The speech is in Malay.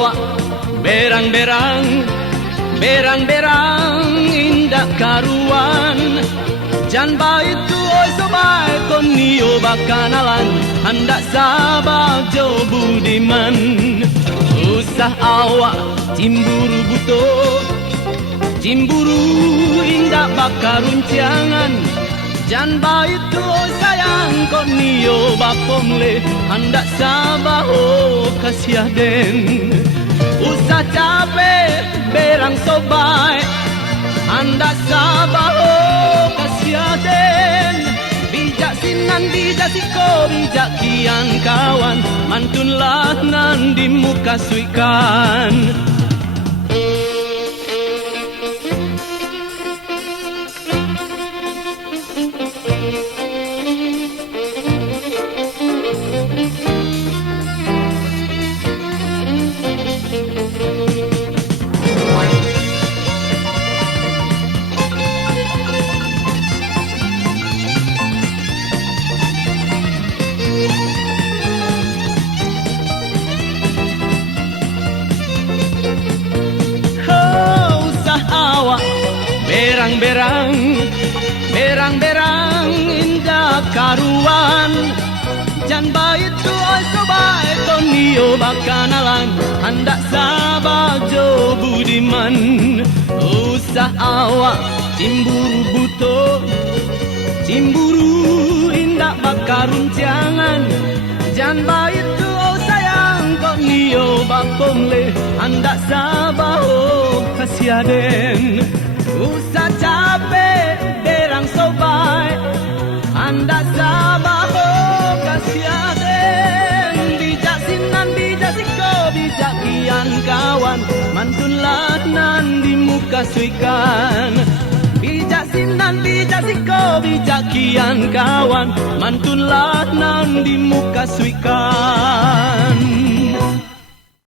awak berang-berang, berang-berang indah karuan. Jan baik tu oi sobai kon nio bakanalan, hendak sabar jo budiman. Usah awak cimburu buto, cimburu indah bakaruncangan. Jan baik tu oi sayang kon nio bapomle, hendak sabar oh kasih den. Usah capek berang sobai, hendak sabar oh kasih den. Bijak sinan bijak siko bijak kian kawan, mantunlah nan di muka suikan. Berang-berang, berang-berang indah karuan. Jan baik tu oi sobai kon nio bakanalan, hendak sabar jo budiman. Usah awak cimburu buto, cimburu indah bakaruncangan. Jan baik tu oh sayang kon nio bapomle, hendak sabar oh kasih den. Usah capek berang sobai, hendak sabar oh kasih den. Bijak sinan bijak siko bijak kian kawan, mantunlah nan di muka suikan. Bijak sinan bijak siko bijak kian kawan, mantunlah nan di muka suikan.